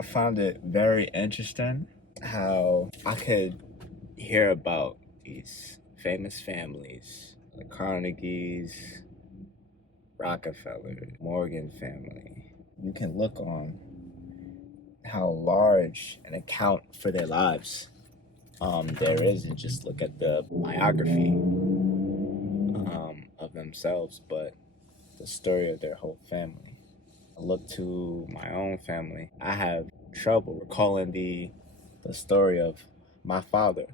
I found it very interesting how I could hear about these famous families, the Carnegies, Rockefeller, Morgan family. You can look on how large an account for their lives there is, and just look at the biography of themselves, but the story of their whole family. I look to my own family. I have trouble recalling the story of my father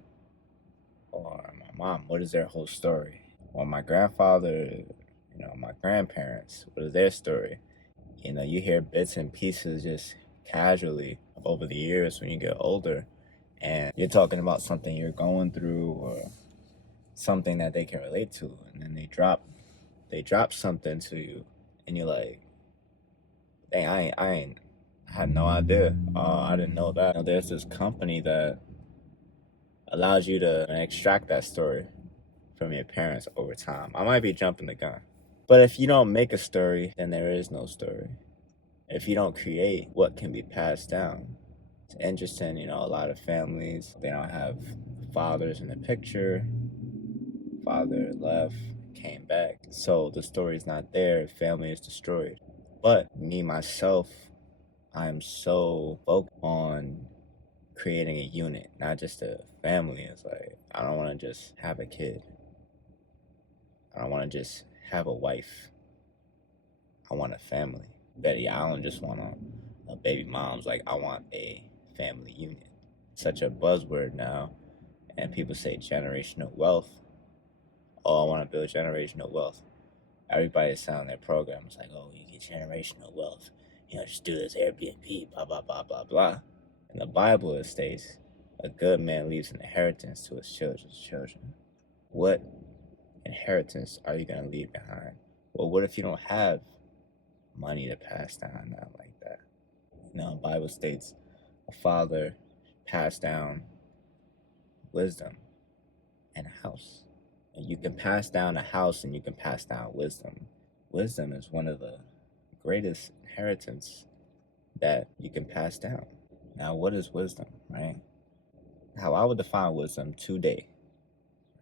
or my mom. What is their whole story? Or my grandfather, my grandparents. What is their story? You hear bits and pieces just casually over the years when you get older, and you're talking about something you're going through or something that they can relate to, and then they drop something to you, and you're like, dang, I had no idea. I didn't know that. There's this company that allows you to extract that story from your parents over time. I might be jumping the gun. But if you don't make a story, then there is no story. If you don't create what can be passed down, it's interesting, a lot of families, they don't have fathers in the picture. Father left, came back. So the story's not there, family is destroyed. But me, myself, I'm so focused on creating a unit, not just a family. It's like, I don't want to just have a kid. I don't want to just have a wife. I want a family. Betty, I don't just want a baby mom's. Like, I want a family unit. Such a buzzword now. And people say generational wealth. Oh, I want to build generational wealth. Everybody's selling their programs like, oh, you get generational wealth. Just do this Airbnb, blah, blah, blah, blah, blah. In the Bible, it states, a good man leaves an inheritance to his children's children. What inheritance are you going to leave behind? Well, what if you don't have money to pass down? Not like that. The Bible states a father passed down wisdom and a house. And you can pass down a house and you can pass down wisdom. Wisdom is one of the greatest inheritance that you can pass down. Now, what is wisdom, right? How I would define wisdom today,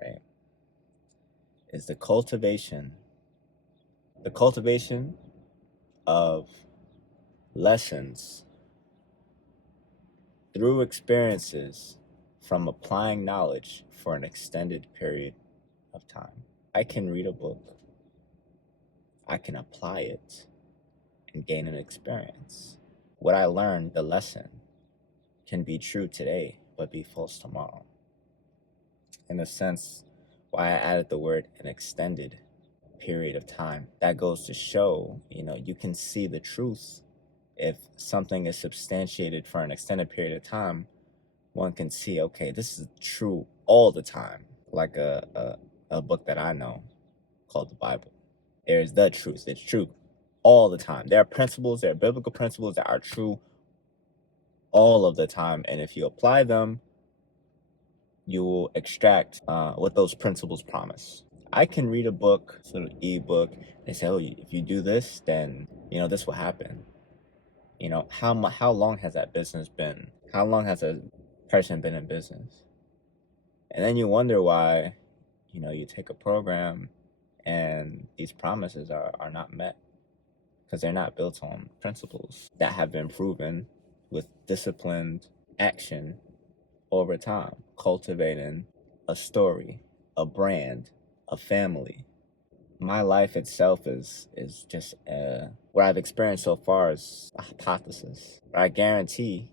right, is the cultivation of lessons through experiences from applying knowledge for an extended period of time. I can read a book, I can apply it, and gain an experience. What I learned, the lesson, can be true today, but be false tomorrow. In a sense, why I added the word an extended period of time. That goes to show, you can see the truth. If something is substantiated for an extended period of time, one can see, okay, this is true all the time. Like a book that I know called the Bible. There's the truth. It's true all the time. There are biblical principles that are true all of the time. And if you apply them, you will extract what those principles promise. I can read a book, sort of ebook, and say, oh, if you do this, then, this will happen. How long has that business been? How long has a person been in business? And then you wonder why, you take a program and these promises are not met because they're not built on principles that have been proven with disciplined action over time, cultivating a story, a brand, a family. My life itself is just what I've experienced so far is a hypothesis. But I guarantee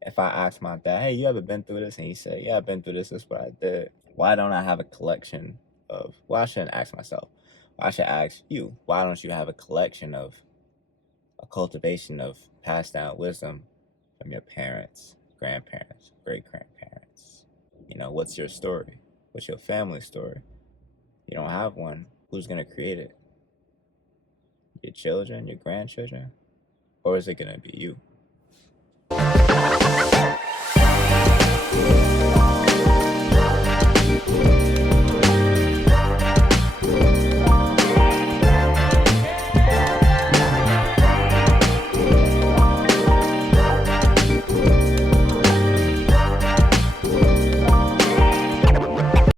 if I ask my dad, hey, you ever been through this? And he said, yeah, I've been through this. That's what I did. Why don't I have a collection of, well, I shouldn't ask myself. I should ask you, why don't you have a collection of a cultivation of passed down wisdom from your parents, grandparents, great-grandparents? What's your story? What's your family story? You don't have one. Who's going to create it? Your children, your grandchildren? Or is it going to be you?